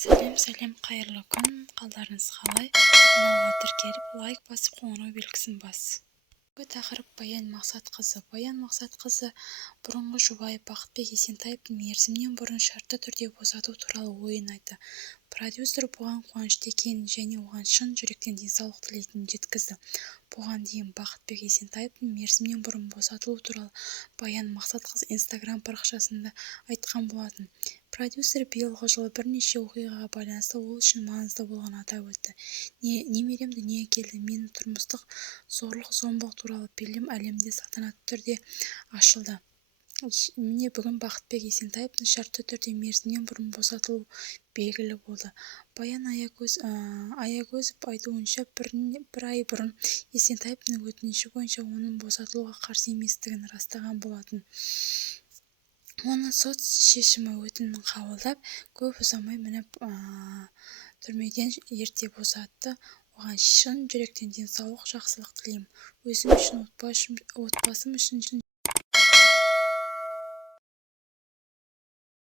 Сәлем, қайырлы күн. Қалдарыңыз қалай? Каналға тіркеліп, лайк басып, қоңырау белгісін бас. Бүгінгі тақырып Баян Мақсатқызы. Баян Мақсатқызы бұрынғы жұбайы Бақытбек Есентаевтың мерзімінен бұрын шартты түрде босату туралы ойын айтты. Продюсер бұған қуанышты екенін және оған шын жүректен денсаулық тілейтінін жеткізді. Бұған дейін Бақытбек Есентаевтың мерзімінен бұрын босатылу туралы Баян Мақсатқызы Инстаграм парақшасында айтқан болатын. Продюсер биылғы жылы бірнеше оқиғаға байланысты ол үшін маңызды болғанын атап өтті. Немерем дүниеге келді. Менің тұрмыстық зорлық-зомбылық туралы фильм әлемде салтанатты түрде ашылды. Міне бүгін Бақытбек Есентаевтың шартты түрде мерзімінен бұрын босатылуы белгілі болды. Баян Аягөзов айтуынша, бір ай бұрын Есентаевтың өтініші бойынша оның босатылуға қарсы еместігін растаған болатын. Оны сот шешімі өтінімін қабылдап, көп ұзамай түрмеден ерте босатты. Оған шын жүректен денсаулық, жақсылық тілеймін. Өзім үшін, отбасым үшін